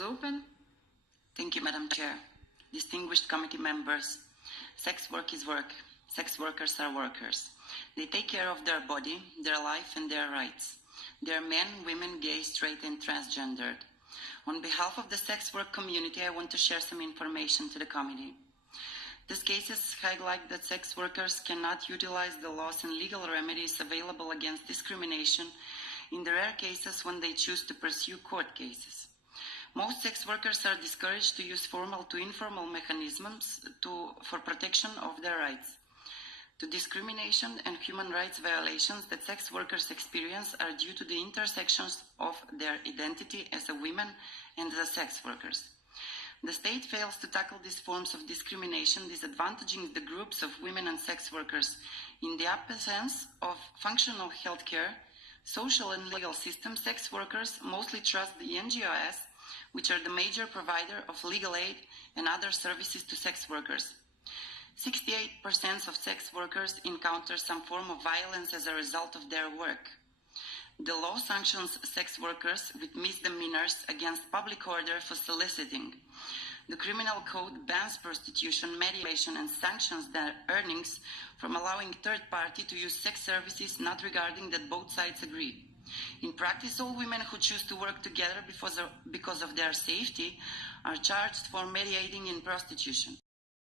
Open. Thank you, Madam Chair. Distinguished committee members, sex work is work. Sex workers are workers. They take care of their body, their life, and their rights. They are men, women, gay, straight, and transgendered. On behalf of the sex work community, I want to share some information to the committee. These cases highlight that sex workers cannot utilize the laws and legal remedies available against discrimination in the rare cases when they choose to pursue court cases. Most sex workers are discouraged to use formal to informal mechanisms for protection of their rights. The discrimination and human rights violations that sex workers experience are due to the intersections of their identity as a woman and as sex workers. The state fails to tackle these forms of discrimination, disadvantaging the groups of women and sex workers. In the absence of functional health care, social and legal systems, sex workers mostly trust the NGOs, which are the major provider of legal aid and other services to sex workers. 68% of sex workers encounter some form of violence as a result of their work. The law sanctions sex workers with misdemeanors against public order for soliciting. The criminal code bans prostitution, mediation, and sanctions their earnings from allowing third party to use sex services not regarding that both sides agree. In practice, all women who choose to work together because of their safety are charged for mediating in prostitution.